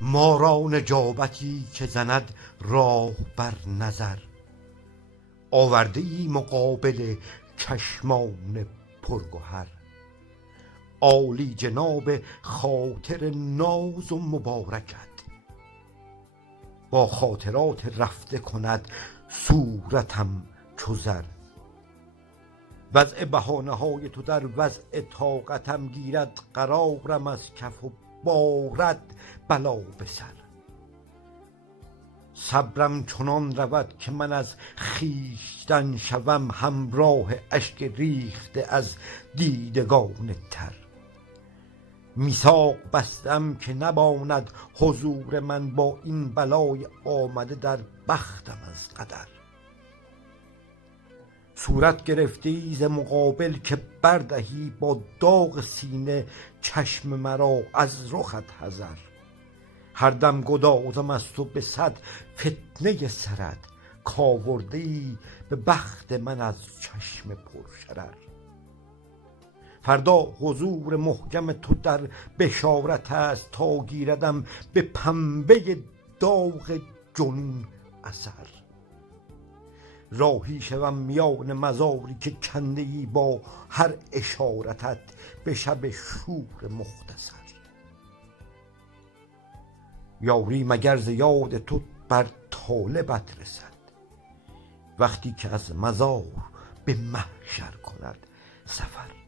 ما را نجابتی که زند راه بر نظر، آورده ای مقابل چشمان پرگهر. عالی جناب خاطر ناز و مبارکت، با خاطرات رفته کند صورتم چو زر. وضع بهانه های تو در وضع طاقتم گیرد، قرارم از کف و بارد بلا به سر. صبرم چنان رود که من از خویشتن شوم همراه اشک ریخته از دیدگان تر. میثاق بستم که نماند حضور من، با این بلای آمده در بختم از قدر. صورت گرفتی ز مقابل که بردهی، با داغ سینه چشم مرا از رخت حذر. هر دم گدازم از تو به صد فتنه سرت، کآورده ای به بخت من از چشم پرشرر. فردا حضور محکم تو در بشارت است، تا گیردم به پنبه داغ جنون اثر. راهی شوم میان مزاری که کنده ای، با هر اشارتت به شب شور مختصر. یاری مگر ز یاد تو بر طالبت رسد، وقتی که از مزار به محشر کند سفر.